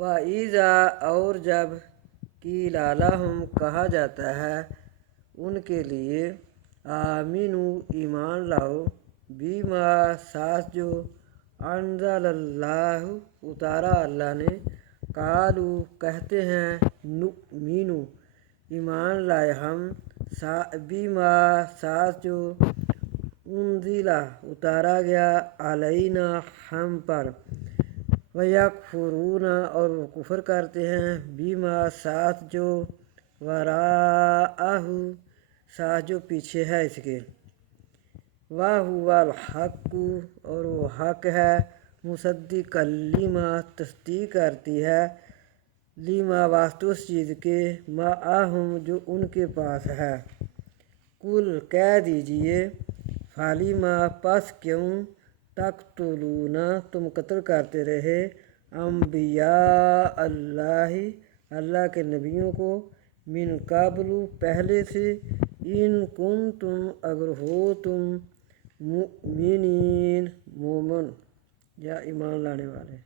وَإِذَا اور جب قِیلَ لَهُم کہا جاتا ہے ان کے لیے آمنوا ایمان لاؤ بما ساتھ جو انزل اللہ اتارا اللہ نے، قالوا کہتے ہیں نؤمن ایمان لائے ہم بما ساتھ جو انزل اتارا گیا علینا ہم پر، ویکفرون اور وہ کفر کرتے ہیں بما ساتھ جو وراءہ ساتھ جو پیچھے ہے اس کے، وَهُوَ الْحَقُّ اور وہ حق ہے، مصدقا لما تصدیق کرتی ہے، لما واسطے اس چیز کے معہم جو ان کے پاس ہے، قل کہہ دیجئے فلما پس کیوں تقتلون تم قتل کرتے رہے انبیاء اللہ اللہ کے نبیوں کو، من قبل پہلے سے، ان کنتم اگر ہو تم مؤمنین مومن یا ایمان لانے والے۔